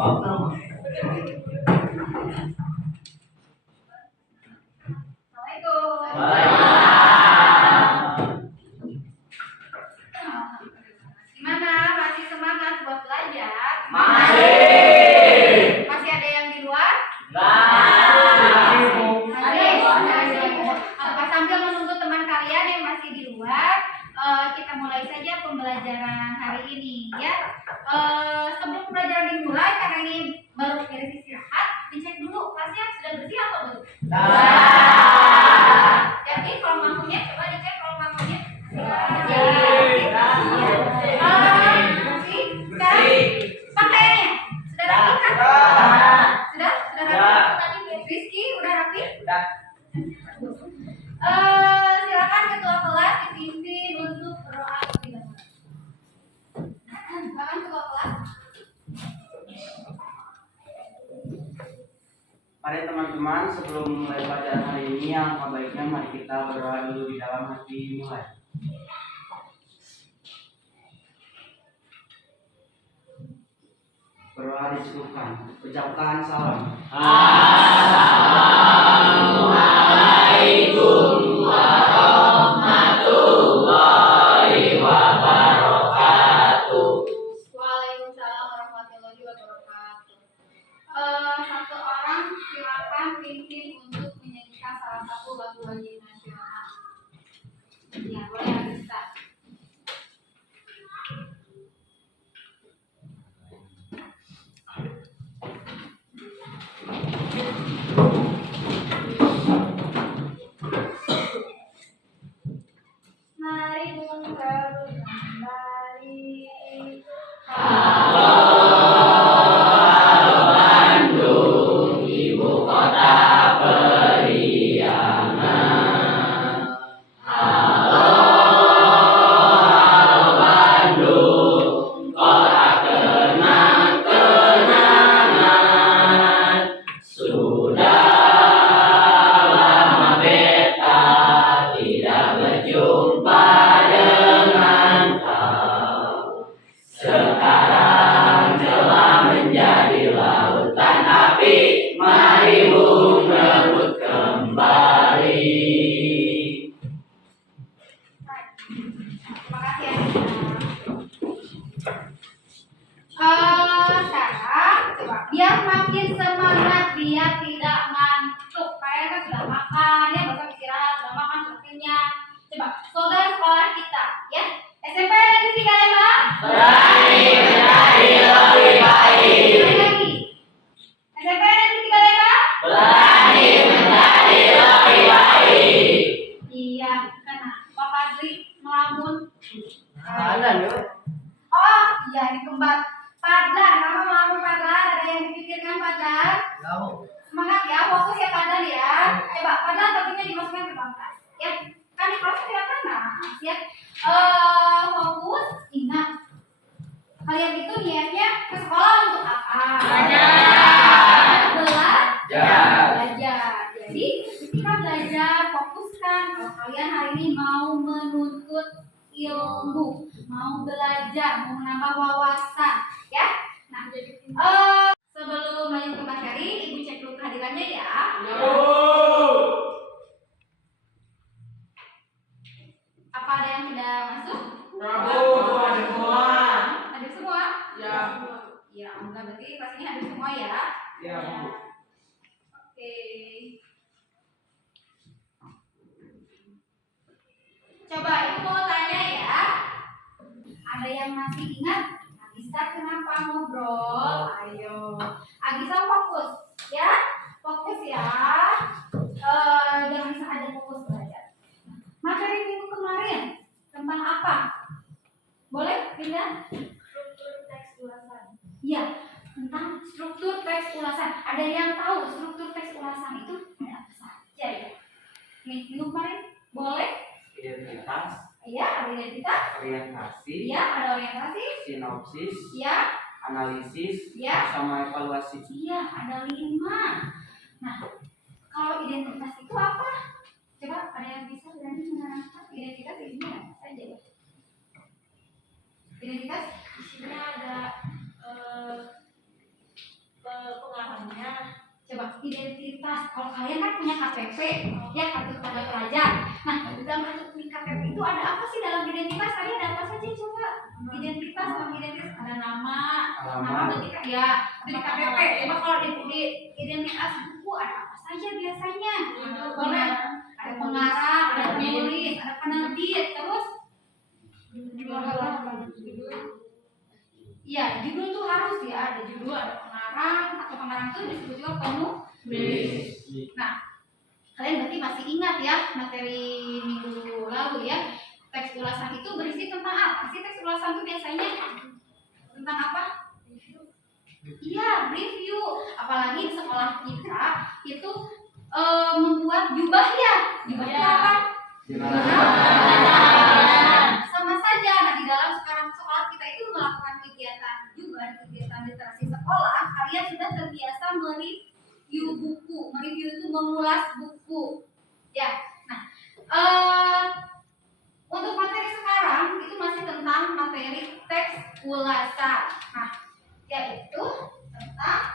Gimana? Masih semangat buat belajar? Masih. Masih ada yang di luar? Sambil menunggu teman kalian yang masih di luar, kita mulai saja pembelajaran hari ini ya. Sebelum pembelajaran dimulai, karena ini baru beres istirahat, dicek dulu kelasnya sudah bersih atau belum? Jadi kalau lampunya coba dicek kalau lampunya pakaiannya sudah rapi kan? Sudah rapi? Rizky udah rapi? Silakan ketua kelas dipimpin untuk berdoa terlebih dahulu. Silakan ketua kelas. Mari teman-teman, sebelum mulai pelajaran hari ini, yang baiknya mari kita berdoa dulu di dalam hati mulai. Berdoa disebutkan, ucapkan salam. Assalamualaikum warahmatullahi wabarakatuh. Waalaikumsalam warahmatullahi wabarakatuh. Satu orang silakan pimpin untuk menyanyikan salah satu lagu wajib nasional. Ya, boleh bisa. Mari menggaruk kembali. Bandung, ibu kota periangan. Halo Bandung, kota kenang-kenangan. Sudah lama beta tidak berjumpa dengan kau. Sekarang telah menjadi lautan api, mari merebut kembali. Terima kasih ya. Sekarang coba biar makin semangat, biar tidak ngantuk. Kalian kan sudah makan ya, besok istirahat, sudah makan, sudah kenyang. Coba saudara sekolah kita ya, SMP Negeri 3 Lembang. Berani menjadi lebih baik. Lagi. SMP Negeri 3 Lembang. Berani menjadi lebih baik. Iya, karena Pak Fadli melamun. Oh, iya ini kembar. Padlan, nama melamun Padlan. Ada yang dipikirkan Padlan? Semangat ya, fokus ya Padlan ya. Coba Padlan topinya dimasukkan ke bangkas. Ya, kan di kelas tidak panas ya. Fokus, ingat. Kalian itu niatnya ke sekolah untuk apa? Belajar. Jadi ketika belajar, fokuskan kalau kalian hari ini mau menuntut ilmu, mau belajar, mau menambah wawasan, ya. Nah, sebelum lanjut ke materi, Ibu cek dulu kehadirannya ya. Apa ada yang sudah masuk? Ada semua? Ya, enggak berarti kelas ini ada semua ya. Oke. Coba Ibu mau tanya ya. Ada yang masih ingat? Agisa kenapa ngobrol? Ayo. Agisa fokus ya. Fokus ya. Jangan saja fokus belajar. Materi minggu kemarin tentang apa? Boleh pindah? Struktur teks ulasan. Iya, tentang struktur teks ulasan. Ada yang tahu struktur teks ulasan itu ada apa saja ya? Minggu kemarin boleh? Identitas. Iya, ada identitas. Orientasi. Iya, ada orientasi. Sinopsis. Iya. Analisis. Iya. Sama evaluasi. Iya, ada 5. Nah, kalau identitas itu apa? Coba ada yang bisa berani menerangkan identitas isinya apa saja ya? Identitas isinya ada identitas. Kalau kalian kan punya KTP, ya kartu tanda pelajar. Nah, di dalam kartu KTP itu ada apa sih dalam identitas? Tadi ada apa saja coba? Identitas, dalam identitas ada nama, nama berarti kan ya dari KTP. Coba kalau di identitas buku ada apa saja biasanya? Boleh. Ada pengarang, ada penulis, ada penerbit, terus iya, judul tuh harus ya, ada judul, ada pengarang, atau pengarang itu disebut juga penulis. Nah, kalian berarti masih ingat ya materi minggu lalu ya. Teks ulasan itu berisi tentang apa sih? Teks ulasan itu biasanya tentang apa? Iya, review. Apalagi di sekolah kita itu membuat jubah ya. Jubah itu apa? Sama saja. Nah, di dalam sekarang sekolah kita itu melakukan kegiatan juga, kegiatan literasi sekolah. Kalian sudah terbiasa mereview buku. Mereview itu mengulas buku. Ya. Nah, untuk materi sekarang itu masih tentang materi teks ulasan. Nah, yaitu tentang,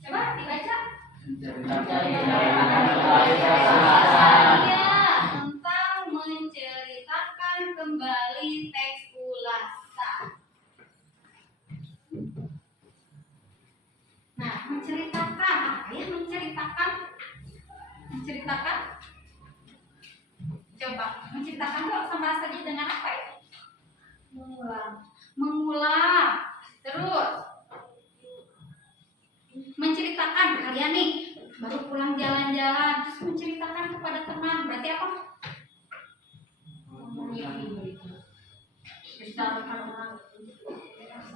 coba dibaca. Ya, tentang menceritakan kembali teks ulasan. Nah, menceritakan apa ya? Menceritakan. Coba, menceritakan itu sama saja dengan apa ya? Mengulang. Terus menceritakan kalian nih baru pulang jalan-jalan terus menceritakan kepada teman, berarti apa?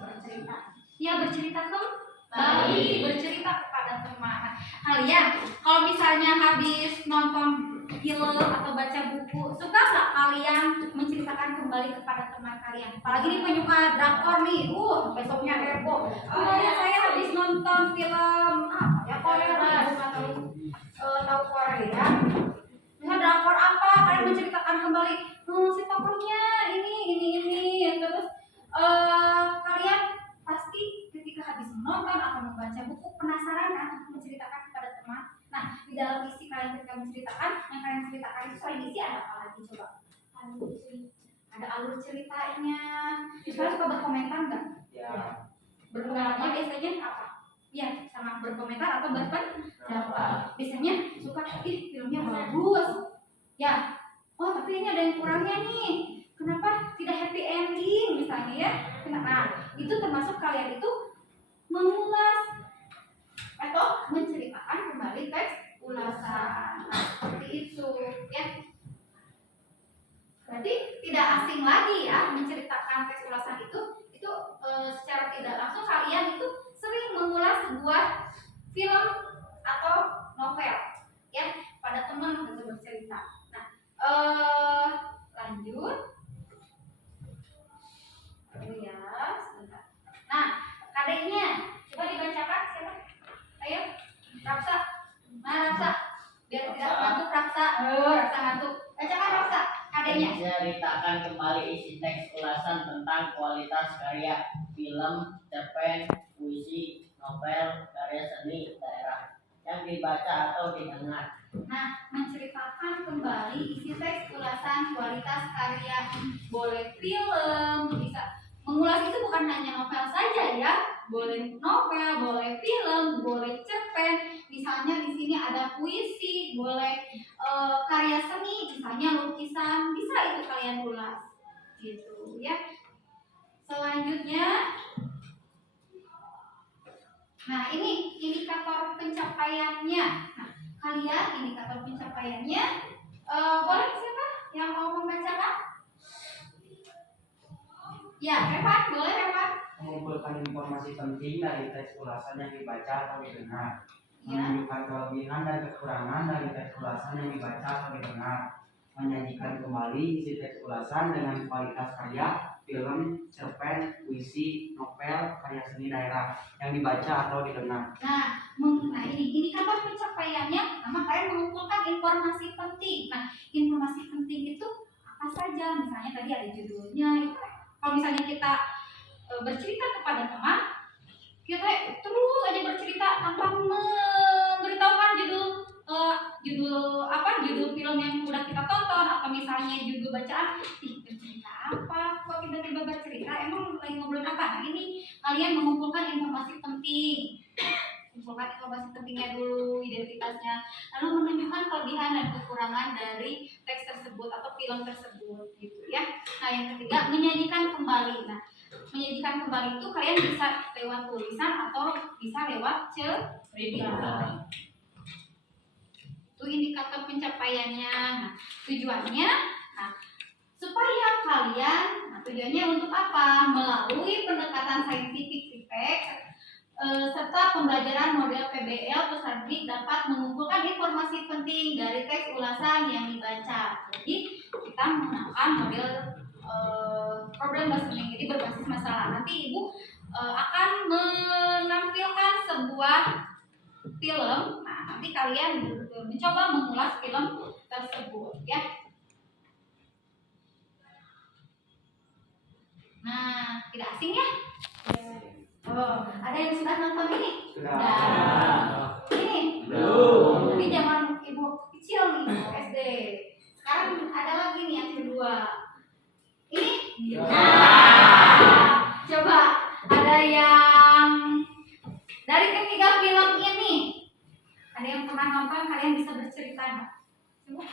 Bercerita. Ya, bercerita kembali, bercerita kepada teman. Kalian kalau misalnya habis nonton film atau baca buku, suka nggak kalian menceritakan kembali kepada teman kalian? Apalagi nih penyuka drakor nih, besoknya heboh. Ya saya habis nonton film apa ya, Korea, tahu Korea. Dengan drakor apa? Kalian menceritakan kembali, si tokohnya ini, terus kalian pasti ketika habis menonton atau membaca buku penasaran kan untuk menceritakan kepada teman. Nah, di dalam isi kalian ketika menceritakan, yang kalian ceritakan itu selain isi ada apa lagi coba? Ada alur ceritanya. Kalian suka berkomentar nggak? Ya. Berkomentarnya biasanya apa? Ya, sama berkomentar atau berpendapat. Biasanya suka, filmnya bagus. Ya, tapi ini ada yang kurangnya nih. Kenapa tidak happy ending misalnya ya? Nah, itu termasuk kalian itu mengulas atau menceritakan kembali teks ulasan. Nah, seperti itu ya. Berarti tidak asing lagi ya menceritakan teks ulasan itu secara tidak langsung kalian itu sering mengulas sebuah film atau novel ya pada teman untuk bercerita. Nah, lanjut. Ya, sebentar. Nah, kadeknya coba dibacakan siapa? Ayo, Rapsa. Nah, Rapsa. Biar tidak ngantuk Rapsa. Rapsa ngantuk. Bacakan Rapsa. Kadeknya. Menceritakan kembali isi teks ulasan tentang kualitas karya film, cerpen, puisi, novel, karya seni daerah yang dibaca atau didengar. Nah, menceritakan kembali isi teks ulasan kualitas karya, boleh film, bisa. Mengulas itu bukan hanya novel saja ya, boleh novel, boleh film, boleh cerpen. Misalnya di sini ada puisi, boleh karya seni, misalnya lukisan, bisa itu kalian ulas, gitu ya. Selanjutnya, nah ini indikator pencapaiannya. Nah, kalian indikator pencapaiannya, boleh siapa yang mau membacakan? Ya, Revan, boleh Revan. Mengumpulkan informasi penting dari teks ulasan yang dibaca atau didengar. Ya. Menunjukkan kelebihan dan kekurangan dari teks ulasan yang dibaca atau didengar. Menyajikan kembali isi teks ulasan dengan kualitas karya, film, cerpen, puisi, novel, karya seni daerah yang dibaca atau didengar. Nah ini indikator pencapaiannya, sama kalian mengumpulkan informasi penting. Nah, informasi penting itu apa saja? Misalnya tadi ada judulnya. Itu kalau misalnya kita bercerita kepada teman, kita terus aja bercerita tanpa memberitahu namanya judul bacaan, ih bercerita apa? Kok tiba-tiba bercerita? Emang lagi ngobrol apa? Nah, ini kalian mengumpulkan informasi penting. Kumpulkan informasi pentingnya dulu, identitasnya, lalu menunjukkan kelebihan dan kekurangan dari teks tersebut atau film tersebut, gitu ya. Nah, yang ketiga, menyajikan kembali. Nah, menyajikan kembali itu kalian bisa lewat tulisan atau bisa lewat cerita. Itu indikator pencapaiannya. Nah, tujuannya, nah, supaya kalian, tujuannya untuk apa? Melalui pendekatan scientific effect serta pembelajaran model PBL peserta didik dapat mengumpulkan informasi penting dari teks ulasan yang dibaca. Jadi kita menggunakan model problem based learning, jadi berbasis masalah. Nanti ibu akan menampilkan sebuah film. Nah, nanti kalian mencoba mengulas film tersebut ya. Nah, tidak asing ya? Oh, ada yang sudah nonton ini? Sudah. Ini? Belum. Ini zaman ibu kecil nih, SD. Sekarang ada lagi nih yang kedua. Ini? Nah, coba ada yang dari ketiga film ini, ada yang pernah nonton, kalian bisa bercerita nggak? Coba.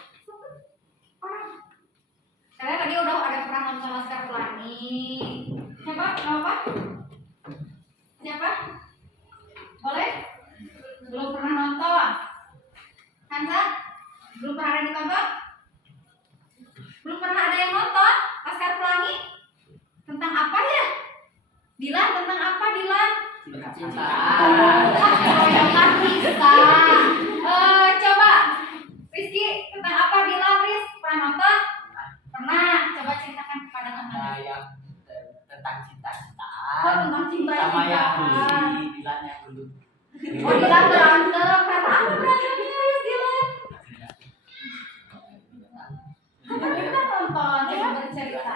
Kalian tadi udah ada pernah nonton Laskar Pelangi. Coba, apa? Siapa? Boleh? Belum pernah nonton? Hansa? Belum pernah ada yang ditonton? Belum pernah ada yang nonton Laskar Pelangi? Tentang apa ya? Dilan, tentang apa Dilan? Cinta. Royokan bisa. Coba Rizky, tentang apa Dilan, Riz? Pernah nonton? Pernah. Coba ceritakan kepada teman. Yang tentang cinta-cintaan. Oh, tentang cinta-cintaan. Sama yang Dilan yang dulu. Oh, Dilan berantem. Karena apa berantemnya, Riz, Dilan? Kita nonton, coba bercerita.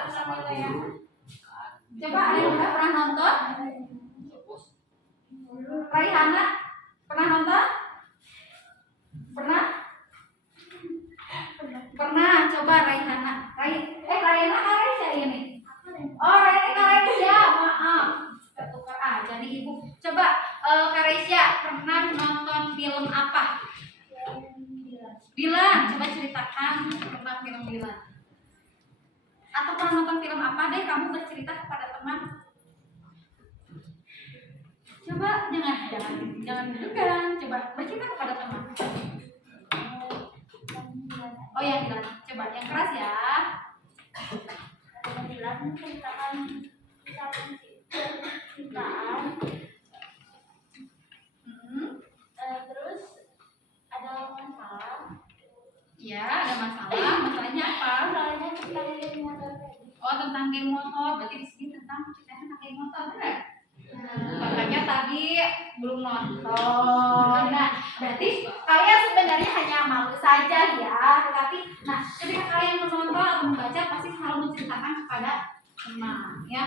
Coba ada yang udah pernah nonton? Raihana pernah nonton? Pernah? Pernah. Coba Raihana. Raihana Karesya ini. Oh, Raihana Karesya. Maaf. Ketukar aja nih ibu. Coba Karesya pernah nonton film apa? Dilan, coba ceritakan tentang film Dilan. Atau pernah nonton film apa deh, kamu bercerita kepada teman. Coba jangan deg-degan, coba bercerita kepada teman. Oh ya Dilan, coba yang keras ya. Dilan menceritakan kisah cintaan. Terus ada masalah. Ya, ada masalah. Masalahnya apa? Masalahnya tentang game motor. Oh, tentang game motor. Berarti di sini tentang game motor, benar? Makanya tadi belum nonton. Nah, berarti kalian sebenarnya hanya malu saja ya. Tetapi, nah, ketika kalian menonton atau membaca pasti selalu menceritakan kepada teman, ya.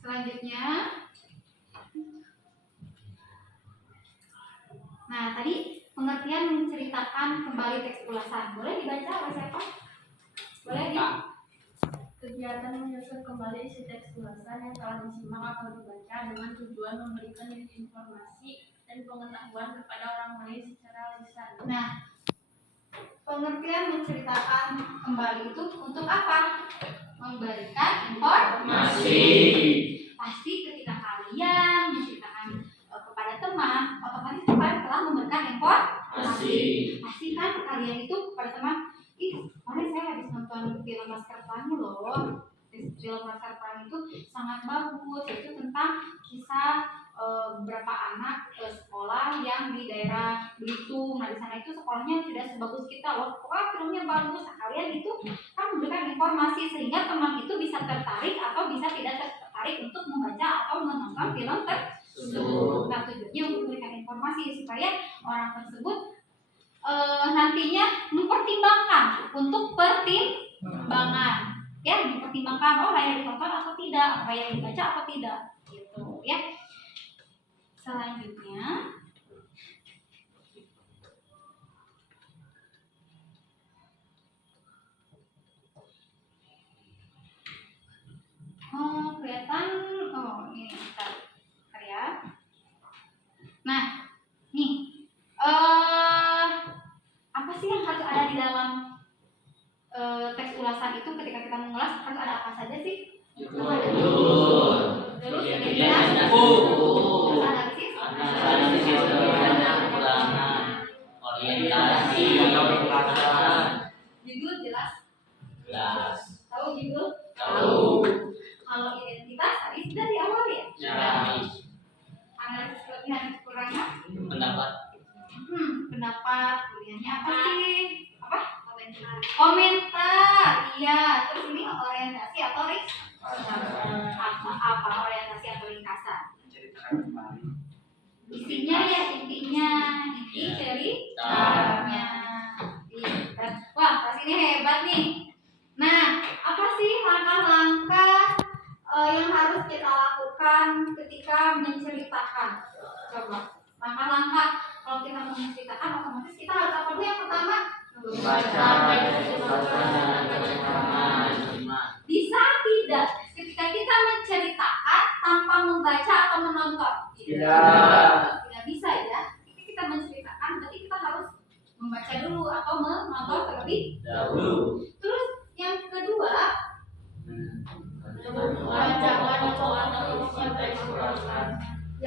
Selanjutnya, nah tadi pengertian menceritakan kembali teks ulasan. Boleh dibaca oleh siapa? Boleh di? Kegiatan menyusun kembali isi teks ulasan yang telah disimak atau dibaca dengan tujuan memberikan informasi dan pengetahuan kepada orang lain secara lisan. Nah, pengertian menceritakan kembali itu untuk apa? Memberikan informasi. Pasti ketika kalian menceritakan kepada teman, otomatis kalian telah memberikan informasi. Pasti kan kalian itu kepada teman, ih, kemarin saya habis nonton film Laskar Pelangi loh. Film Laskar Pelangi itu sangat bagus. Itu tentang kisah beberapa anak sekolah yang di daerah Belitung. Nah, di sana itu sekolahnya tidak sebagus kita loh. Pokoknya filmnya bagus. Nah, kalian itu kan memberikan informasi sehingga teman itu bisa tertarik atau bisa tidak tertarik untuk membaca atau menonton film tersebut. Nah, tujuannya untuk memberikan informasi supaya orang tersebut nantinya mempertimbangkan untuk pertimbangan, ya, mempertimbangkan oh layak ditonton atau tidak, layak dibaca atau tidak, gitu ya. Selanjutnya, Terus yang Analisis kekurangan, orientasi, judul jelas. jelas. Tahu judul? Tahu. Kalau identitas tadi sudah di awal ya. Analisis kelebihan dan kekurangan. Pendapat. Pendapat pilihannya apa sih? Apa? Komentar. Iya. Terus ini orientasi atau apa orientasi atau ringkasan? Menceritakan kembali. Isinya ya intinya, inti ceritanya. Wah, pas ini hebat nih. Nah, apa sih langkah-langkah yang harus kita lakukan ketika menceritakan? Coba, langkah-langkah kalau kita mau menceritakan otomatis kita harus apa dulu yang pertama? Baca, Bisa tidak ketika kita menceritakan tanpa membaca atau menonton? Tidak bisa ya. Ketika kita menceritakan berarti kita harus membaca dulu atau menonton terlebih dahulu. Terus yang kedua,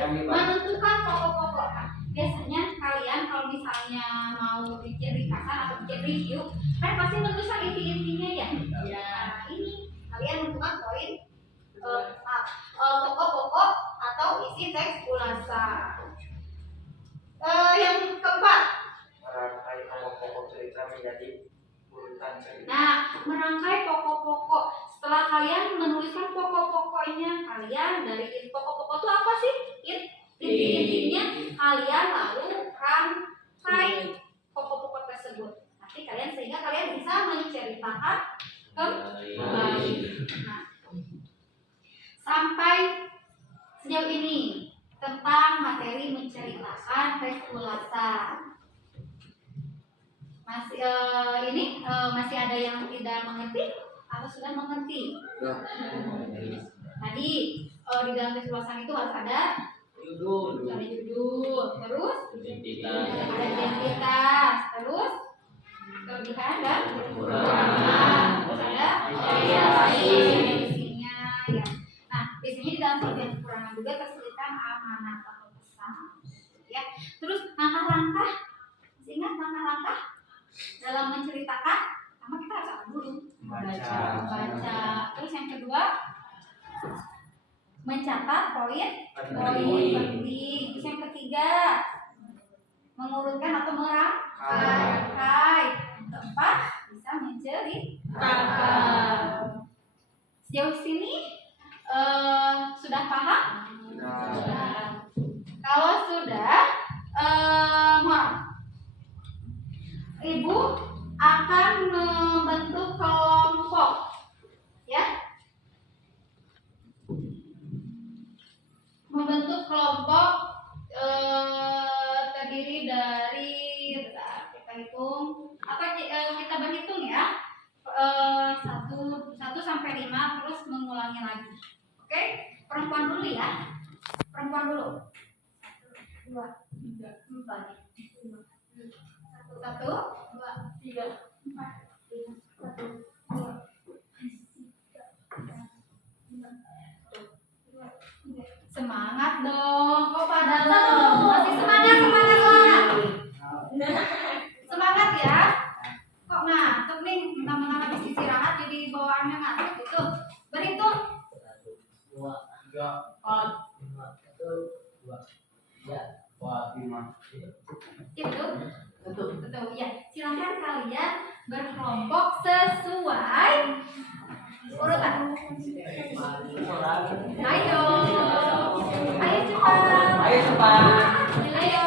menentukan pokok-pokok. Biasanya kalian kalau misalnya mau bikin ringkasan atau bikin review, kan pasti menuliskan inti-intinya ya. Nah, ini kalian menentukan poin pokok-pokok atau isi teks ulasan. Yang keempat, Merangkai pokok-pokok cerita menjadi urutan cerita. nah, merangkai pokok-pokok. Setelah kalian menuliskan pokok-pokoknya, kalian dari pokok-pokok itu apa sih? Inti-intinya kalian lalu rangkai pokok-pokok tersebut. Nanti kalian sehingga kalian bisa menceritakan kembali. Nah, sampai sejauh ini tentang materi menceritakan teks ulasan. Masih ada yang tidak mengerti atau sudah mengerti? Tadi di dalam tes ulasan itu harus ada Judul, judul, terus identitas, ada identitas, terus kelebihan dan kekurangan, terus ada orientasi. isinya ya. Nah, biasanya di dalam kelebihan kekurangan juga terselipkan amanat atau pesan ya. Terus langkah-langkah, masih ingat langkah-langkah dalam menceritakan? Pertama kita harus apa dulu? Baca. Terus yang kedua mencatat poin penting. Terus yang ketiga mengurutkan atau merangkai. Yang keempat bisa menceritakan. Sejauh sini sudah paham? Sudah. Kalau sudah, Ibu akan membentuk kelompok, ya. Membentuk kelompok terdiri dari, kita hitung, kita berhitung ya, 1 sampai 5 terus mengulangi lagi. Oke, perempuan dulu ya, perempuan dulu. 1, 2, 3, 4, 1, 2, 3, 4, 5, 1, 2. Semangat dong, kok pada masih semangat. Semangat ya. Kok ngantuk nih, mentang-mentang habis istirahat jadi bawaannya ngantuk gitu. Berhitung. 1, 2, 3, 4, 5, 1, 2, 3, 4, 5. Ya betul. Betul ya. Silakan kalian berkelompok sesuai urutan. Ayo cepat. Ayo.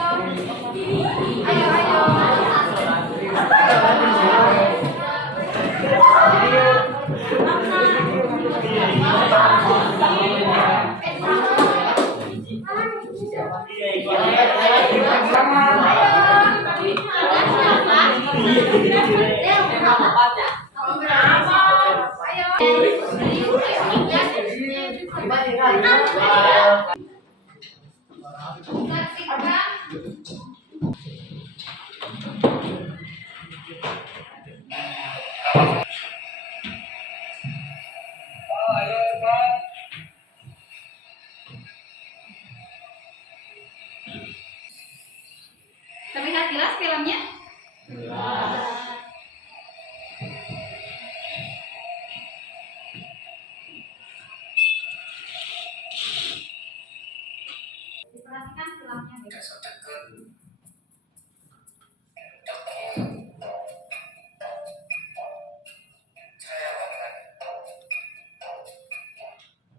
Saksikan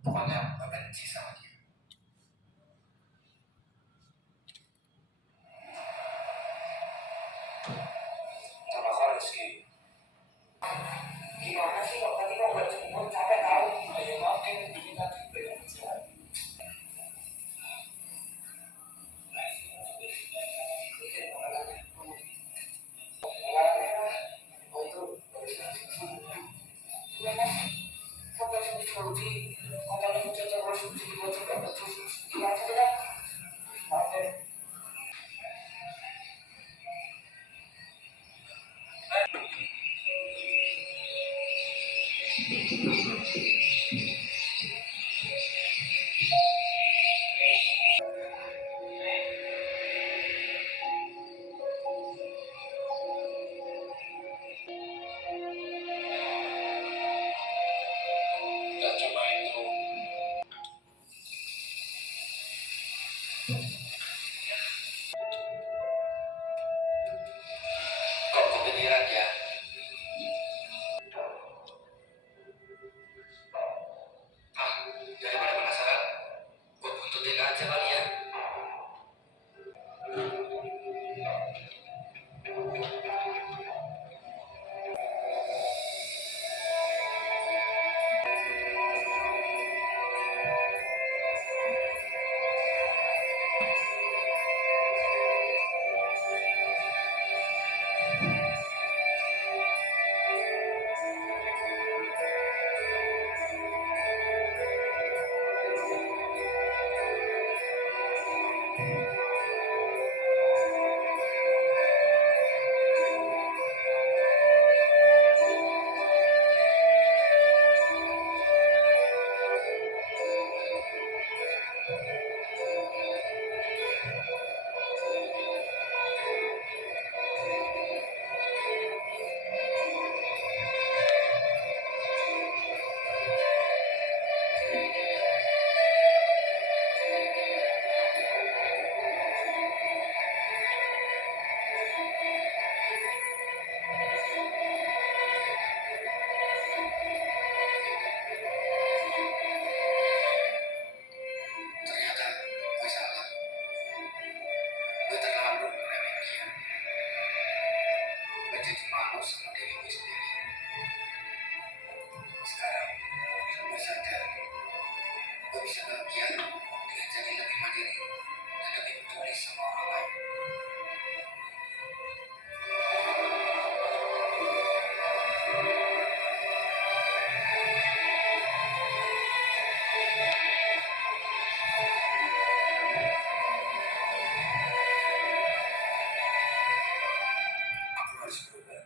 pokoknya gue benci sama dia. Nggak bakal sih. Gimana sih kok tadi kok nggak jemput, capek tahu. Ayo maafin bikin tadi beda istirahat. Gak cuma itu. Kok kepikiran ya? Daripada penasaran, gue buntutin aja kali ya. Ternyata gue salah. Gue terlalu meremehin dia. Gue jadi malu sama diri gue sendiri. Sekarang gue sadar gue bisa bahagia dengan jadi lebih mandiri dan lebih peduli sama orang lain. Aku harus berubah.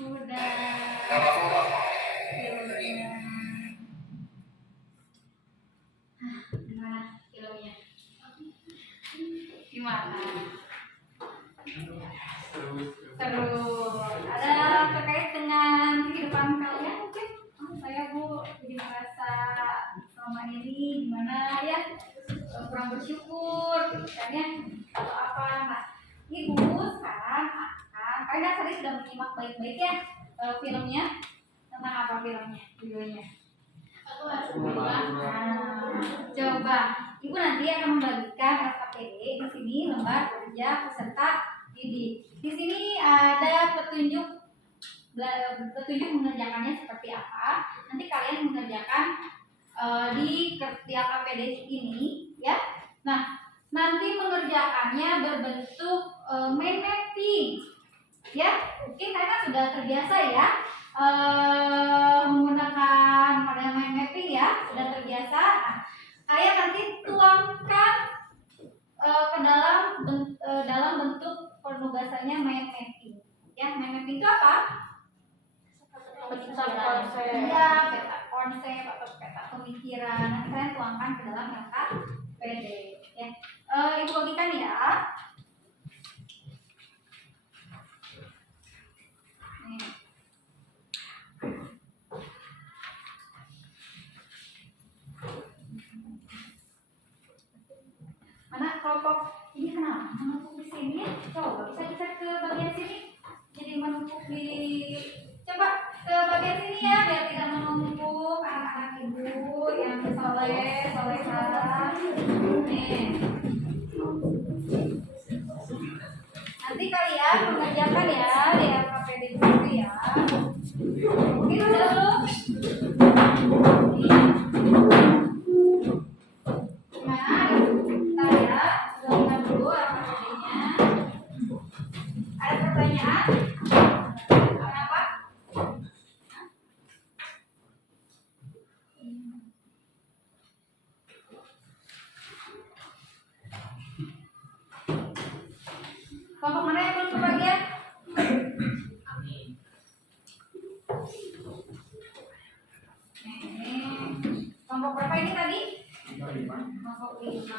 Udah. Gak apa-apa. Gimana filmnya? Gimana? Seru. Ada terkait dengan kehidupan kalian mungkin? Saya Bu jadi merasa selama ini gimana ya, kurang bersyukur gitu kan ya, atau apa. Nah, Ibu sekarang kalian tadi sudah menyimak baik-baik ya filmnya. Tentang apa filmnya, videonya? Aku harus bilang. Coba Ibu nanti akan membagikan SKPD di sini, lembar kerja peserta didik. Di sini ada petunjuk mengerjakannya seperti apa. Nanti kalian mengerjakan di tiap KPD ini ya. Nah, nanti mengerjakannya berbentuk mind mapping ya. Mungkin kalian kan sudah terbiasa ya menggunakan model mind mapping ya, sudah terbiasa. Nah, kalian nanti tuangkan ke dalam bentuk penugasannya mind mapping ya. Mind mapping itu apa? Peta konsep. Iya, peta konsep atau peta pemikiran. Nanti kalian tuangkan ke dalam LKPD ya. Ibu bagikan ya. kelompok ini kenapa menumpuk di sini? Coba bisa ke bagian sini. Jadi menumpuk di coba ke bagian sini ya biar tidak menumpuk anak-anak ibu yang solehah. Nih. Nanti kalian mengerjakan ya di LKPD itu ya. Gitu dulu. Gimana? Bentar ya. Ulangan dulu LKPD-nya. Ada pertanyaan? Kenapa? Kelompok mana yang belum kebagian? Kelompok berapa ini tadi? Kelompok 5.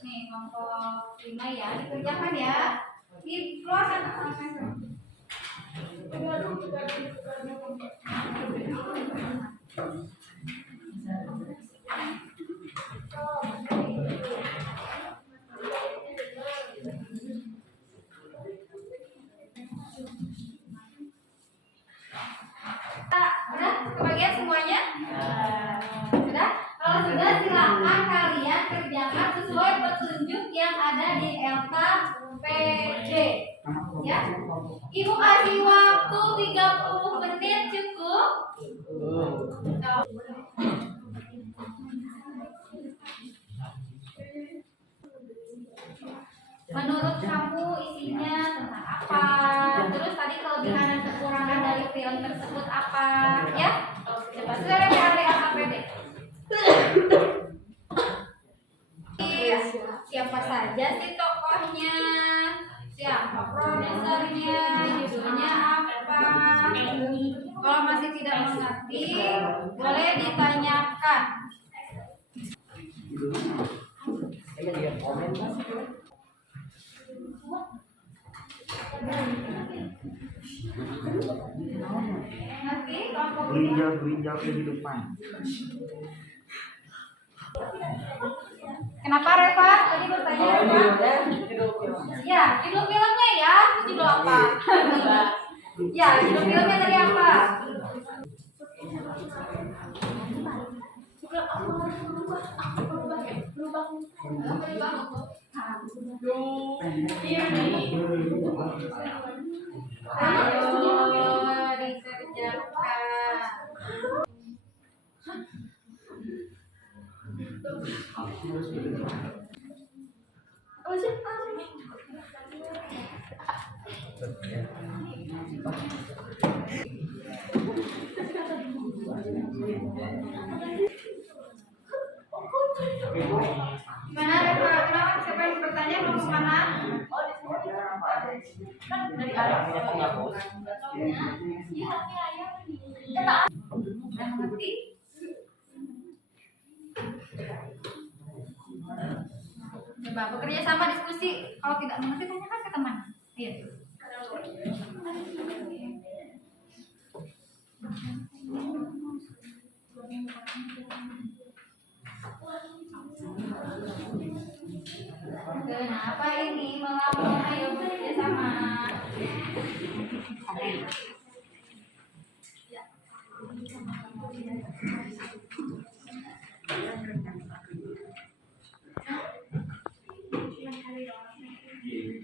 Nih, kelompok 5 ya, dikerjakan ya. Dikeluarkan udah kebagian semuanya? Sudah? Kalau sudah silakan kalian kerjakan sesuai petunjuk yang ada di LKPD. Ya. Ibu kasih waktu 30 menit cukup? Menurut kamu isinya tentang apa? Terus tadi kelebihan dan kekurangan dari film tersebut apa? Ya? Coba sudah dari LKPD. Siapa saja sih tokohnya? Siapa produsernya? Judulnya apa? Kalau masih tidak mengerti, boleh ditanyakan. Ngerti? Ginjal kehidupan. Kenapa Reva? Tadi bertanya Reva? Ya, judul filmnya ya. Judul apa? Ya, judul filmnya dari apa? Ayo dikerjakan. Gimana Reva? Kenapa? Siapa yang bertanya mau kemana? Ngerti? Coba bekerja sama diskusi. Kalau tidak mengerti tanyakan ke teman. Iya. Kenapa ini melamun? Ayo bekerja sama.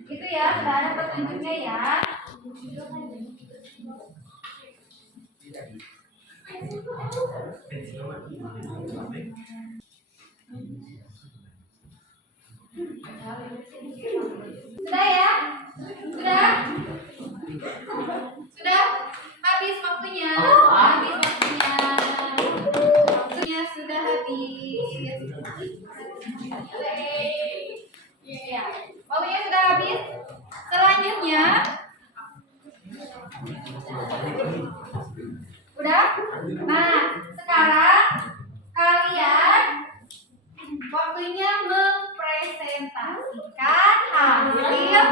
Itu ya, sudah ada petunjuknya ya. Sudah ya? Sudah? Sudah? Habis waktunya. Habis waktunya. Waktunya sudah habis. Ya. Waktunya sudah habis. Selanjutnya. Udah? Nah, sekarang kalian waktunya mempresentasikan hasil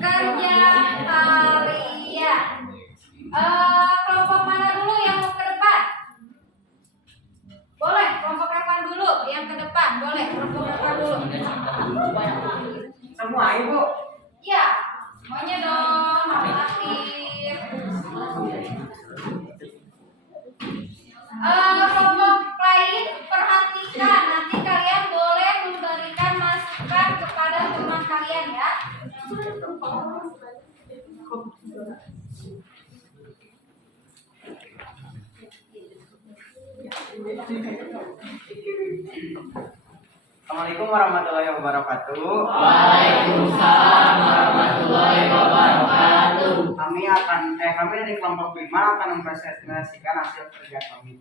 kerja kalian. Kelompok mana dulu yang mau ke depan? Boleh, kelompok Revan dulu yang ke depan. Boleh, kelompok Revan dulu. Ya, semuanya dong, harus aktif. Kelompok lain perhatikan, nanti kalian boleh memberikan masukan kepada teman kalian ya. Assalamualaikum warahmatullahi wabarakatuh. Waalaikumsalam warahmatullahi wabarakatuh. Kami dari kelompok 5 akan mempresentasikan hasil kerja kami.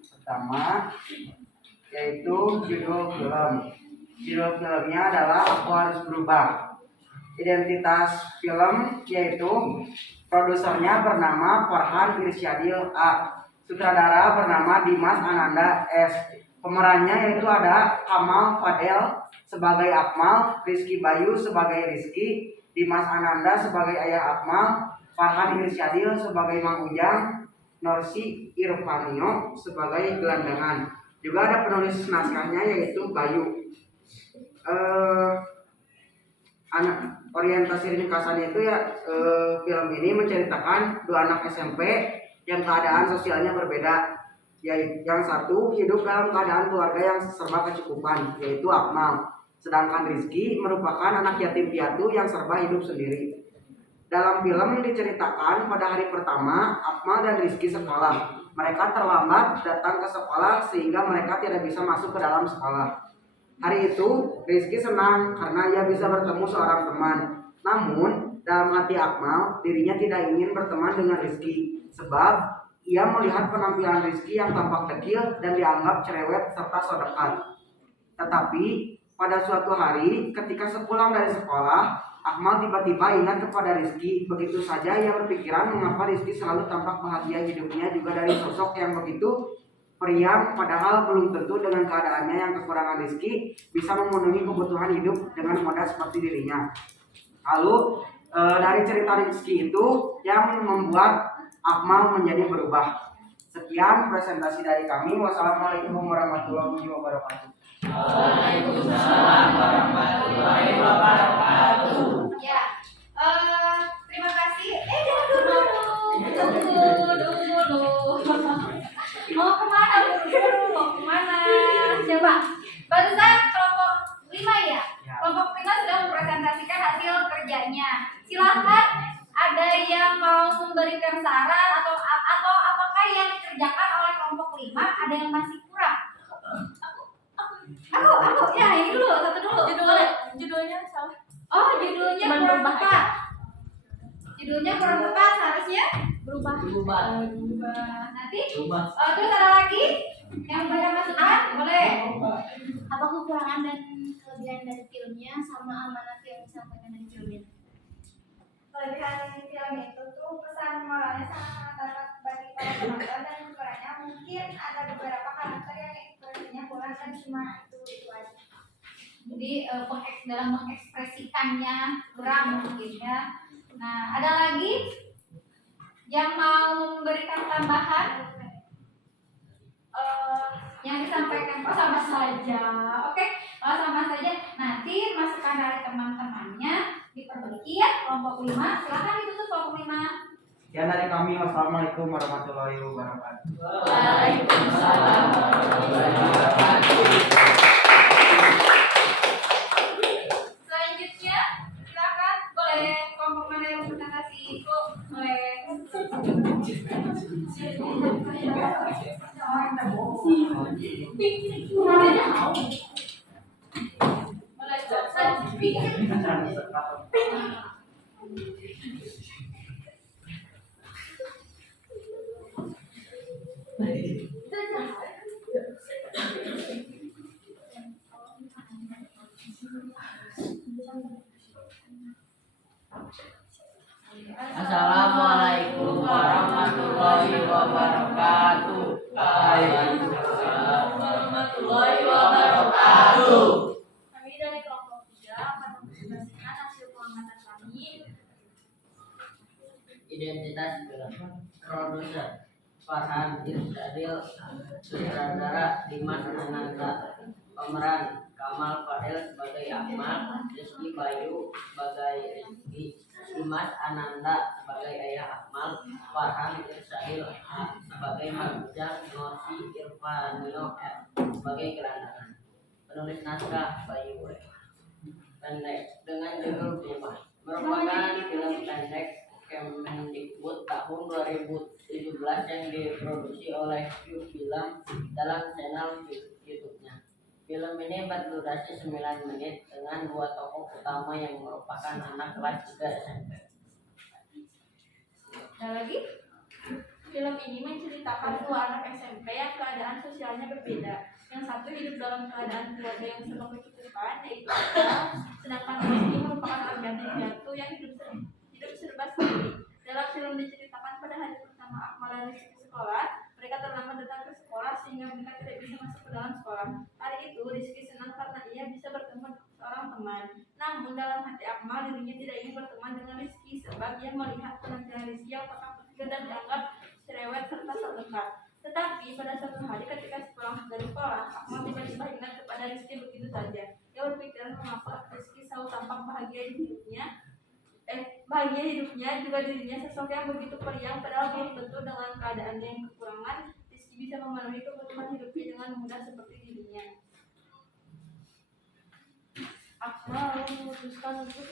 Pertama, yaitu judul film. Judul filmnya adalah Aku Harus Berubah. Identitas film yaitu produsernya bernama Farhan Irsyadil A. Sutradara bernama Dimas Ananda S. Pemerannya yaitu ada Kamal Fadel sebagai Akmal, Rizky Bayu sebagai Rizky, Dimas Ananda sebagai Ayah Akmal, Farhan Irsyadil sebagai Mang Ujang, Norsi Irfanio sebagai gelandangan. Juga ada penulis naskahnya yaitu Bayu. Anak orientasi ringkasan itu ya, film ini menceritakan dua anak SMP yang keadaan sosialnya berbeda. Yang satu hidup dalam keadaan keluarga yang serba kecukupan, yaitu Akmal. Sedangkan Rizky merupakan anak yatim piatu yang serba hidup sendiri. Dalam film diceritakan pada hari pertama Akmal dan Rizky sekolah. Mereka terlambat datang ke sekolah sehingga mereka tidak bisa masuk ke dalam sekolah. Hari itu Rizky senang karena ia bisa bertemu seorang teman. Namun dalam hati Akmal dirinya tidak ingin berteman dengan Rizky sebab ia melihat penampilan Rizky yang tampak dekil dan dianggap cerewet serta sodekat. Tetapi pada suatu hari ketika sepulang dari sekolah, Akmal tiba-tiba ingat kepada Rizky. Begitu saja ia berpikiran mengapa Rizky selalu tampak bahagia hidupnya juga dari sosok yang begitu periang, padahal belum tentu dengan keadaannya yang kekurangan Rizky bisa memenuhi kebutuhan hidup dengan mudah seperti dirinya. Lalu dari cerita Rizky itu yang membuat Akmal menjadi berubah. Sekian presentasi dari kami. Wassalamualaikum warahmatullahi wabarakatuh. Waalaikumsalam warahmatullahi wabarakatuh. Ya, terima kasih. Jangan dulu. Mau kemana buru-buru? Mau kemana? Coba. Barusan kelompok 5 ya? Kelompok 5 sudah mempresentasikan hasil kerjanya. Silahkan, ada yang mau memberikan saran atau apakah yang dikerjakan oleh kelompok 5 ada yang masih kurang? Aku ya ini dulu, satu dulu. Judulnya salah. Oh, judulnya Cuman kurang berubah tepat. Judulnya kurang tepat, harusnya Berubah. nanti. Terus ada lagi yang memberikan masukan? Boleh. Apa kekurangan dan kelebihan dari filmnya sama amanat yang disampaikan dari filmnya? Kelebihan film itu tuh pesan moralnya sangat dapat bagi para penonton, dan kekurangannya mungkin ada beberapa karakter yang ekspresinya kurang dan cuma itu aja. Jadi dalam mengekspresikannya kurang mungkin ya. Nah, ada lagi yang mau memberikan tambahan? Yang disampaikan sama saja. Oke, sama saja. Nanti masukan dari teman-temannya diperbaiki ya. Kelompok 5, silakan ditutup kelompok 5. Sekian dari kami. Wassalamualaikum warahmatullahi wabarakatuh. Waalaikumsalam warahmatullahi wabarakatuh. Selanjutnya, silakan. Boleh kelompok mana yang presentasi? Kok boleh. Assalamualaikum warahmatullahi wabarakatuh. Waalaikumsalam warahmatullahi wabarakatuh. Kami dari kelompok 3 akan mempresentasikan hasil pengamatan kami. Identitas film. Produser Farhan Irsyadil, sutradara Dimas Ananda, Pemeran Kamal Fadel sebagai Akmal, Rizky Bayu sebagai Rizky, Dimas Ananda sebagai ayah Akmal, Farhan Irsyadil sebagai Marja, Nosi Irfanio sebagai gelandangan. Penulis naskah Bayu pendek dengan judul Prima merupakan film pendek Kemendikbud tahun 2017 yang diproduksi oleh Q Film dalam channel YouTube-nya. Film ini berdurasi 9 menit dengan 2 tokoh utama yang merupakan anak kelas 3 SMP. Ada lagi? Film ini menceritakan dua anak SMP yang keadaan sosialnya berbeda. Yang satu hidup dalam keadaan keluarga yang serba kecukupan, yaitu Akmal, sedangkan Rizky merupakan sarjana jatuh yang hidup serba sendiri. Dalam film diceritakan pada hari pertama Akmal dan Rizky sekolah, mereka terlambat datang ke sekolah sehingga mereka tidak bisa masuk ke dalam sekolah. Hari itu Rizky senang karena ia bisa bertemu seorang teman. Namun dalam hati Akmal dirinya tidak ingin berteman dengan Rizky sebab ia melihat penampilan Rizky yang tampak kecil dan dianggap cerewet serta sok dekat. Tetapi pada suatu hari ketika pulang dari sekolah, Akmal tiba-tiba ingat kepada Rizky begitu saja. Ia berpikiran mengapa Rizky selalu tampak bahagia hidupnya, juga dirinya sosok yang begitu periang, padahal belum tentu dengan keadaannya yang kekurangan, Rizky bisa memenuhi kebutuhan hidupnya dengan mudah seperti dirinya. Akmal lalu memutuskan untuk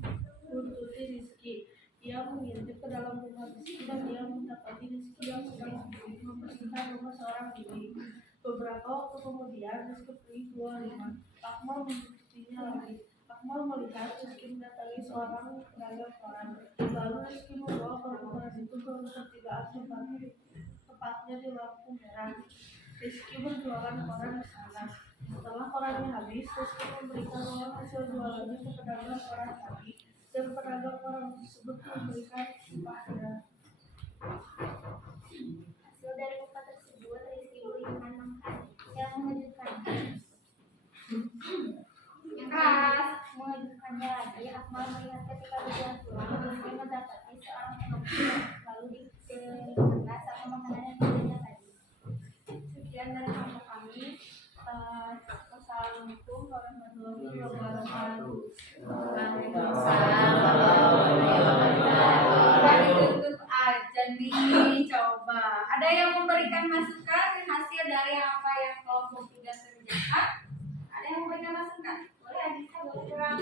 membuntuti Rizky. Ia mengintip ke dalam rumah Rizky dan ia mendapati Rizky yang sedang membersihkan rumah seorang diri. Beberapa waktu kemudian Rizky pergi keluar rumah. Akmal mengikutinya lagi. Akmal melihat Rizky mendatangi seorang pedagang koran. Lalu Rizky membawa koran-koran itu ke pertigaan tepatnya di lampu merah. Rizky berjualan koran di sana. Setelah korannya habis, Rizky memberikan uang hasil jualannya ke pedagang koran tadi. Dan pedagang koran tersebut memberikan upahnya. Hasil dari upah tersebut Rizky berikan makan yang mengejutkan. Yang keras. Mengejutkannya lagi, Akmal melihat ketika berjalan pulang, Rizky mendapati seorang penumpang lalu dikemas sama makanan yang dibelinya tadi. Sekian dari kelompok kami. Wassalamualaikum warahmatullahi wabarakatuh. Tutup aja nih, coba. Ada yang memberikan masukan hasil dari apa yang kelompok 3 kerjakan? Ada yang memberikan masukan? Boleh, bisa boleh kurang.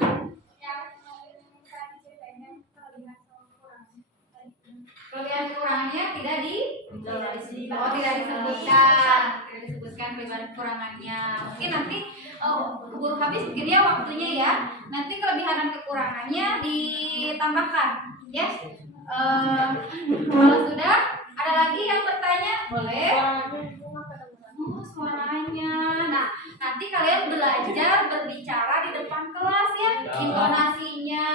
Yang tadi ceritanya kelebihan sama kurang. Kelebihan kurangnya tidak disebutkan kelebihan kurangannya. Mungkin nanti keburu habis mungkin ya waktunya ya. Nanti kelebihan dan kekurangannya ditambahkan. Ya. Kalau sudah ada lagi yang bertanya boleh. Suaranya. Nah, nanti kalian belajar berbicara di depan kelas ya. Intonasinya,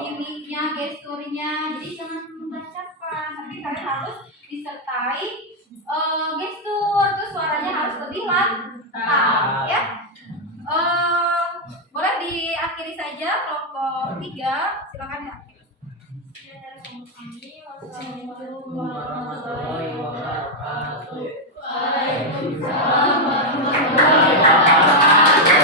mimiknya, gesturnya. Jadi jangan membacakan. Tapi kalian harus disertai gestur. Terus suaranya harus lebih lantang ya. Boleh diakhiri saja kelompok 3. Silakan ya. Wassalamualaikum warahmatullahi wabarakatuh. Waalaikumsalam warahmatullahi wabarakatuh.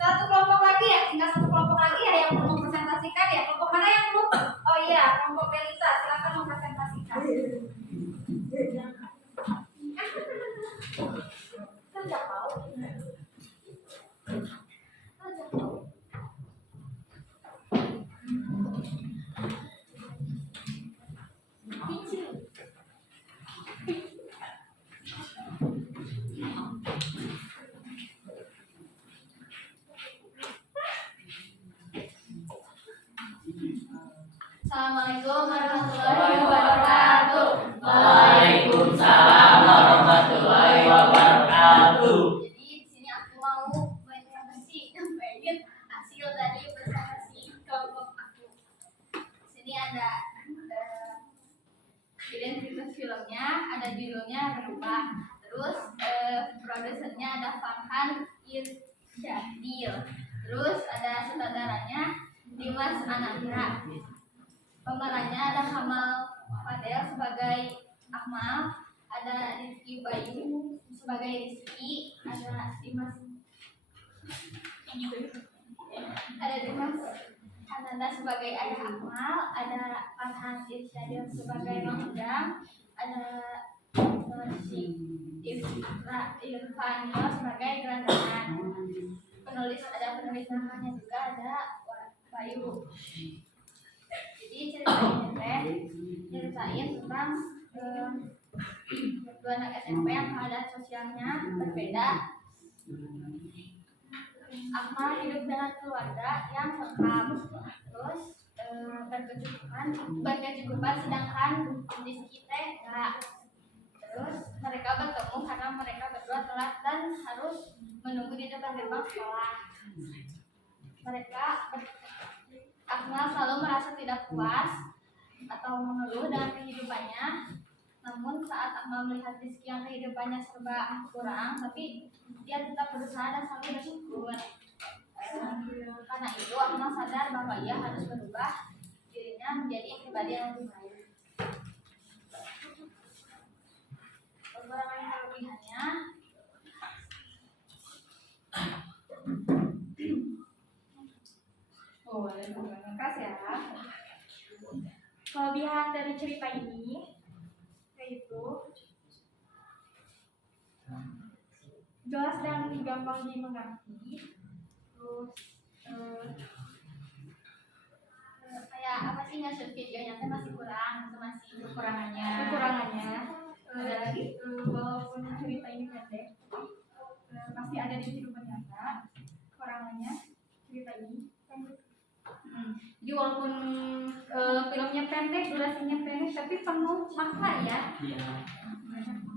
Satu kelompok lagi ya, tinggal satu kelompok lagi. Ada yang belum mempresentasikan ya? Kelompok mana yang belum? Oh iya, kelompok Belita, silakan mempresentasikan. Assalamualaikum warahmatullahi wabarakatuh. Waalaikumsalam warahmatullahi wabarakatuh. Jadi di sini aku mau nyampaikan hasil dari presentasi kelompok aku. Di sini ada identitas filmnya, ada judulnya berubah. Terus produsernya ada Farhan Irsyadil. Terus ada sutradaranya Dimas Ananda. Pemerannya ada Kamal Fadel sebagai Akmal, ada Rizky Bayu sebagai Rizky, ada Dimas Ananda sebagai Ayah Akmal, ada Farhan Irsyadil sebagai Mang Udang, ada Irfanio sebagai gerandangan. Ada penulis namanya juga ada Bayu. Jadi ceritain tentang dua anak SMP yang keadaan sosialnya berbeda. Akmal hidup dengan keluarga yang lengkap, terus berkecukupan, sedangkan Rizky teh enggak. Terus mereka bertemu karena mereka berdua telat dan harus menunggu di depan gerbang sekolah. Akmal selalu merasa tidak puas atau mengeluh dengan kehidupannya. Namun saat Akmal melihat Rizky yang kehidupannya serba kurang, tapi dia tetap berusaha dan selalu bersyukur. Karena itu Akmal sadar bahwa ia harus berubah dirinya menjadi pribadi yang lebih baik. Kekurangan dan kelebihannya. Terima kasih ya. Kelebihan dari cerita ini yaitu jelas dan gampang dimengerti. Terus Kayak apa sih ngasih videonya teh masih kurang, itu masih kekurangannya. ada lagi walaupun cerita ini pendek, pasti ada di kehidupan nyata kekurangannya cerita ini pendek. Jadi walaupun filmnya pendek, durasinya pendek, tapi penuh makna ya. Iya.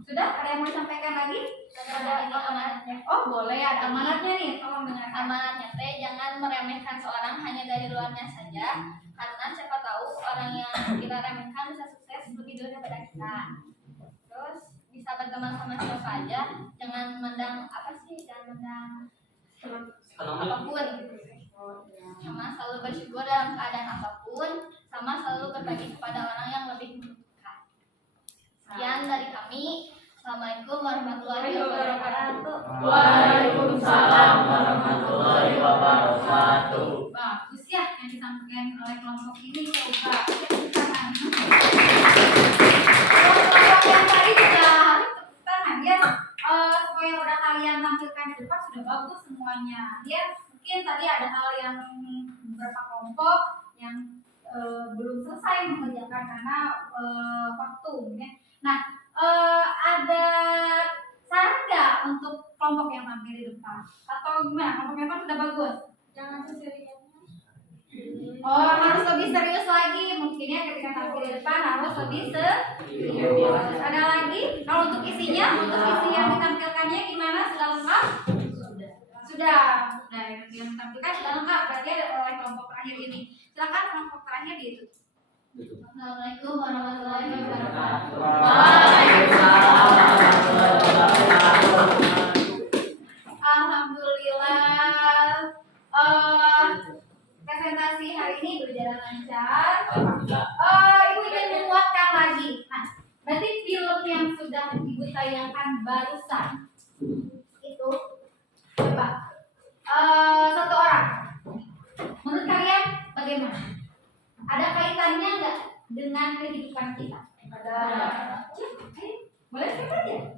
Sudah, ada yang mau disampaikan lagi? Ada amanatnya. Oh boleh, ada amanatnya nih, tolong dengarkan. Amanatnya teh jangan meremehkan seorang hanya dari luarnya saja, karena siapa tahu orang yang kita remehkan bisa sukses lebih dulu daripada kita. Terus bisa berteman sama siapa aja, jangan mandang apapun, sama selalu bersyukur dalam keadaan apapun, sama selalu berbagi kepada orang yang lebih membutuhkan. Sekian dari kami. Assalamualaikum warahmatullahi wabarakatuh. Waalaikumsalam warahmatullahi wabarakatuh. Bagus ya yang disampaikan oleh kelompok ini. Coba kelompok yang tadi sudah harus tepuk tangan ya. Semua yang udah kalian tampilkan di depan sudah bagus semuanya. Ya mungkin tadi ada hal yang beberapa kelompok yang belum selesai mengerjakan karena waktu. Ya. Nah, ada saran nggak untuk kelompok yang tampil di depan? Atau gimana? Kelompok yang depan sudah bagus? Jangan seseriusnya. Oh, harus lebih serius lagi. Mungkin ya ketika tampil di depan harus lebih serius. Ada lagi? Kalau untuk isinya, untuk isi yang ditampilkannya gimana? Sudah lengkap? Sudah. Nah, yang ditampilkan sudah lengkap. Berarti ada oleh kelompok terakhir ini. Silakan kelompok terakhir itu. Assalamualaikum warahmatullahi wabarakatuh. Waalaikumsalam warahmatullahi wabarakatuh. Alhamdulillah. Presentasi hari ini berjalan lancar. Ibu ingin menguatkan lagi. Nah, berarti film yang sudah Ibu tayangkan barusan itu coba satu orang. Menurut kalian bagaimana? Ada kaitannya nggak dengan kehidupan kita? Ada. Boleh siapa aja?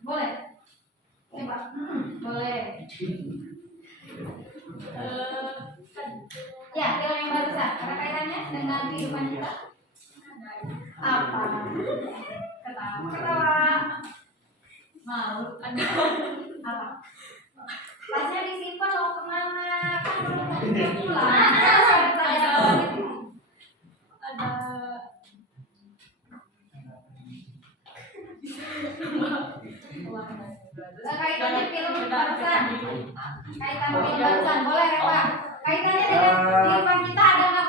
Boleh. Coba. Boleh. Ya, film yang barusan. Ada kaitannya dengan kehidupan kita? Apa? Ketawa. Mau? Ada. Apa? Tasnya disimpan mau kemana? Kan belum mau pulang. Kaitannya film barusan. Kaitan film barusan. Boleh, Reva. Kaitannya dengan kehidupan kita ada nggak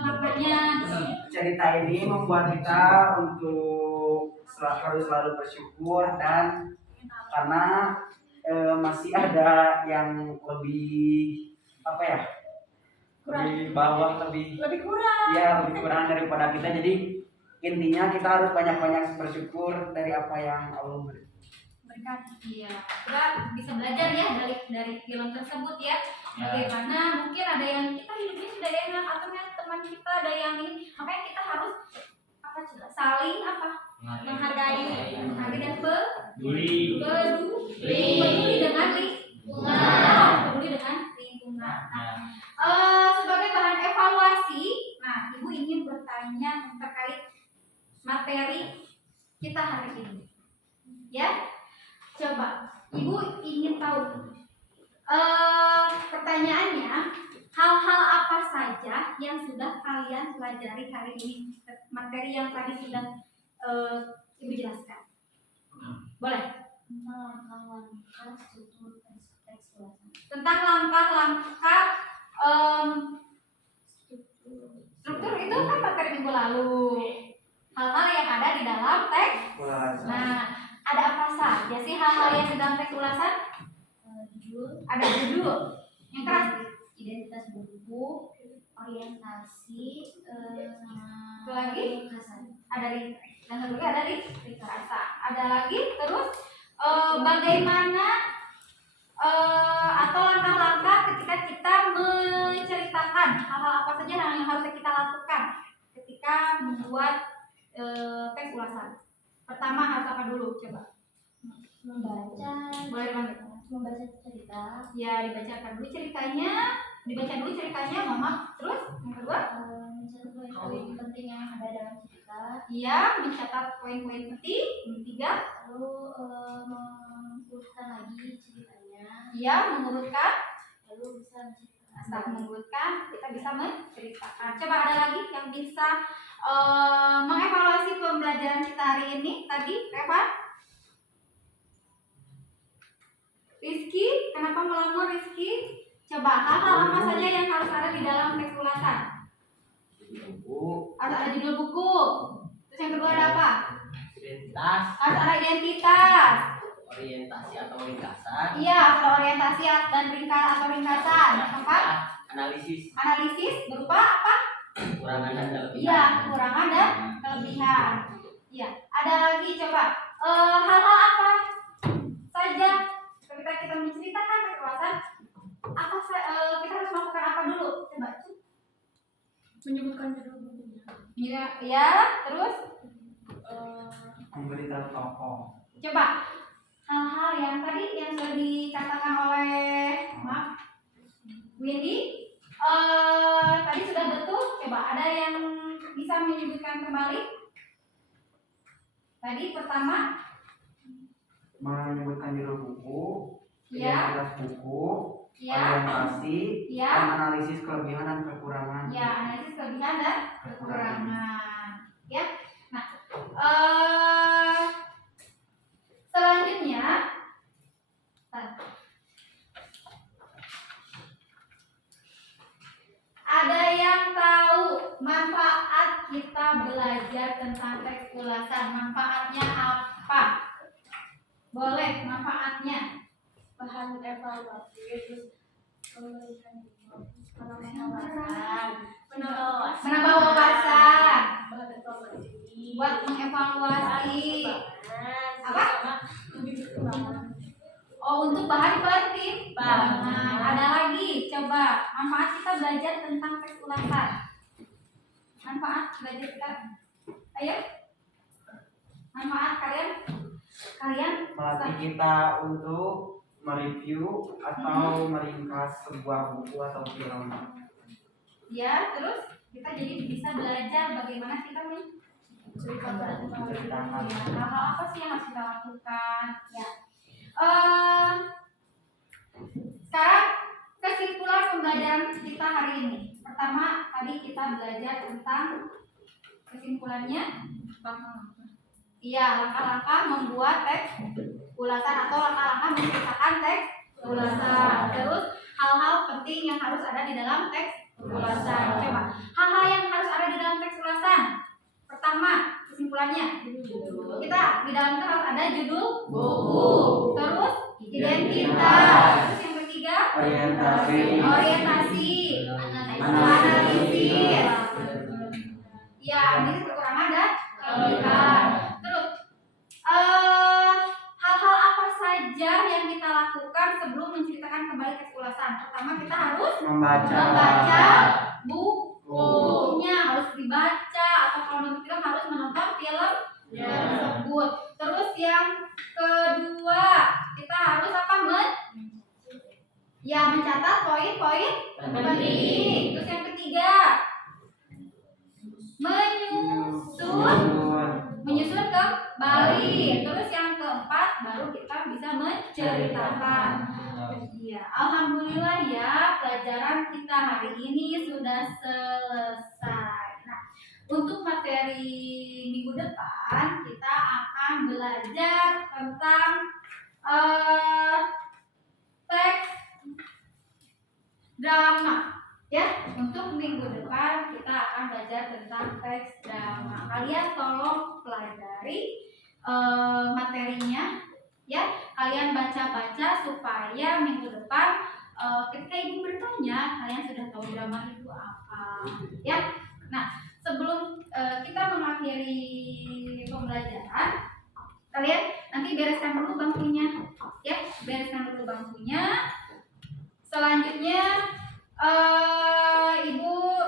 maknanya? Cerita ini membuat kita untuk selalu bersyukur dan karena masih ada yang lebih apa ya? Lebih bawah, lebih kurang. Ya, lebih kurang daripada kita. Jadi intinya kita harus banyak-banyak bersyukur dari apa yang Allah beri. Berkat. Iya. Kita bisa belajar ya dari film tersebut ya. Bagaimana mungkin ada yang kita hidupnya sudah enak atau yang teman kita ada yang ini, makanya kita harus apa saling menghargai dan peduli dengan lingkungan. Peduli dengan lingkungan. Sebagai bahan evaluasi, nah Ibu ingin bertanya terkait materi kita hari ini. Ya, coba Ibu ingin tahu pertanyaannya, hal-hal apa saja yang sudah kalian pelajari hari ini, materi yang tadi sudah Ibu jelaskan. Boleh? Tentang langkah-langkah struktur itu kan materi minggu lalu. Hal-hal yang ada di dalam teks. Nah, ada apa saja sih hal-hal yang di dalam teks ulasan? Ada judul. Yang keras. Identitas buku, orientasi, Itu lagi? Ada di dan satu lagi ada di rasa. Ada lagi terus bagaimana atau langkah-langkah ketika kita menceritakan hal-hal apa saja yang harus kita lakukan ketika membuat teks ulasan. Pertama harus apa dulu? Coba. Boleh membaca cerita. Ya, dibacakan dulu ceritanya. Mama. Terus yang kedua? Mencatat poin-poin penting yang ada dalam cerita. Iya, mencatat poin-poin penting. Yang ketiga? Lalu mengurutkan lagi ceritanya. Iya, mengurutkan. Lalu bisa menceritakan. Setelah mengurutkan, kita bisa menceritakan. Coba ada lagi yang bisa mengevaluasi pembelajaran kita hari ini. Tadi, Reva? Rizky, kenapa melamar Rizky? Coba hal-hal apa saja yang harus ada di dalam teks ulasan? Harus ada judul buku. Terus yang kedua ada apa? Identitas, Harus ada identitas. orientasi atau ringkasan, Iya, harus ada orientasi dan ringkasan. Keempat, analisis berupa apa? kekurangan dan kelebihan. Iya, kekurangan dan kelebihan. Iya, ada lagi coba hal-hal apa saja ketika kita menceritakan teks ulasan, kita harus melakukan apa dulu? Coba. Menyebutkan judul bukunya. Ya, terus Memberitahu tokoh. coba hal-hal yang tadi yang sudah dikatakan oleh Windy tadi sudah betul. Coba ada yang bisa menyebutkan kembali? Tadi pertama Menyebutkan judul buku, ya, identitas buku, ya, orientasi, ya, dan analisis kelebihan dan kekurangan. ya, analisis kelebihan dan kekurangan. Ya, nah selanjutnya ada yang tahu manfaat kita belajar tentang teks ulasan? Manfaatnya apa? Boleh, manfaatnya. Bahan evaluasi, terus Menambah wawasan. bahan evaluasi, Buat mengevaluasi. Apa? Oh, untuk bahan pertimbangan. Ada lagi, coba manfaat kita belajar tentang teks ulasan. Manfaat belajar kita. Ayo. Manfaat kalian Melatih kita untuk mereview atau meringkas sebuah buku atau film. ya, terus kita jadi bisa belajar bagaimana kita menceritakan hal-hal apa sih yang harus kita lakukan. Ya. Sekarang kesimpulan pembelajaran kita hari ini. Pertama, tadi kita belajar tentang kesimpulannya. Iya, langkah-langkah membuat teks ulasan atau langkah-langkah menceritakan teks ulasan. Terus hal-hal penting yang harus ada di dalam teks ulasan. Coba, hal-hal yang harus ada di dalam teks ulasan. Pertama, kesimpulannya. Kita di dalam itu harus ada judul buku. Terus identitas. Terus yang ketiga, orientasi. Analisis. Ya, ini kekurangan dan kembali ke ulasan. Pertama kita harus membaca bukunya, harus dibaca, atau kalau nonton film harus menonton film tersebut. Terus yang kedua kita harus apa, mencatat poin-poin penting. Terus yang ketiga menyusun kembali. Terus yang keempat baru kita bisa menceritakan. Ya, alhamdulillah ya, pelajaran kita hari ini sudah selesai. Nah, untuk materi minggu depan kita akan belajar tentang teks drama. Ya, untuk minggu depan kita akan belajar tentang teks drama. Kalian tolong pelajari materinya, ya. Kalian baca-baca supaya minggu depan ketika ibu bertanya, kalian sudah tahu drama itu apa, ya. Nah, sebelum kita mengakhiri pembelajaran, kalian nanti bereskan dulu bangkunya, ya. Bereskan dulu bangkunya. Selanjutnya ibu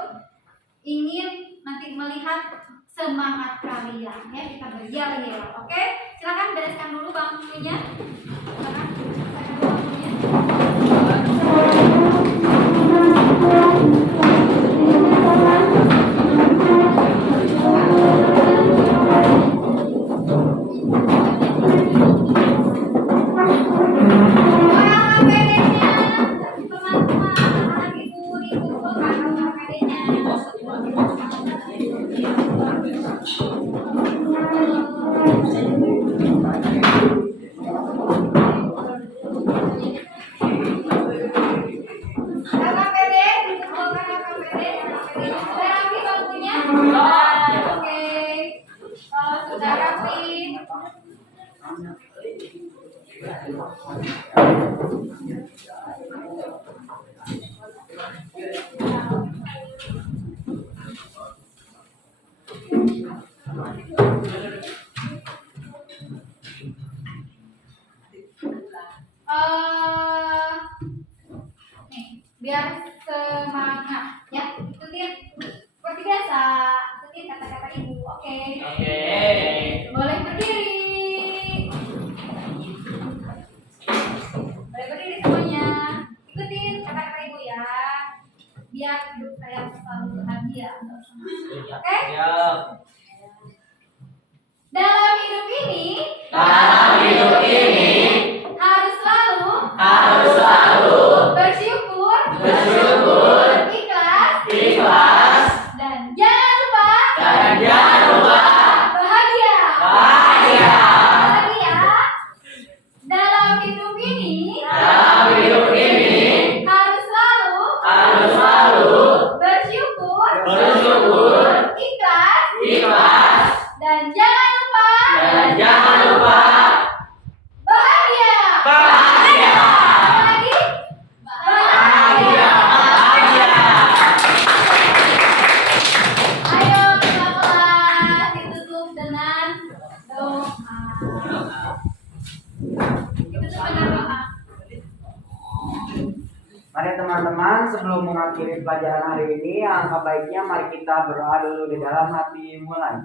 ingin nanti melihat semangat kalian, ya. Kita berjari, ya. Oke, silakan bereskan dulu bangkunya. Silakan bereskan dulu bangkunya. Biar semangat, ya. Ikutin seperti biasa, ikutin kata-kata ibu. Oke. Boleh berdiri. Boleh berdiri semuanya. Ikutin kata-kata ibu, ya. Biar hidup kalian selalu bahagia. Oke? Dalam hidup ini harus selalu bersyukur, ikhlas, dan jangan lupa bahagia. Lagi ya. Dalam hidup ini harus selalu bersyukur, ikhlas, dan jangan lupa bahagia. Lagi bahagia. Ayo kita kelas ditutup dengan doa. Mari teman-teman, sebelum mengakhiri pelajaran hari ini, alangkah baiknya mari kita berdoa dulu di dalam hati. Mulai.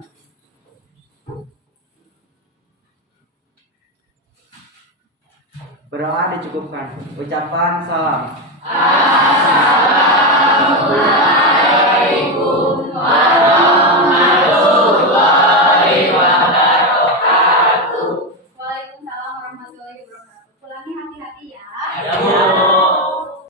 Berdoa dicukupkan. Ucapan salam. Assalamualaikum warahmatullahi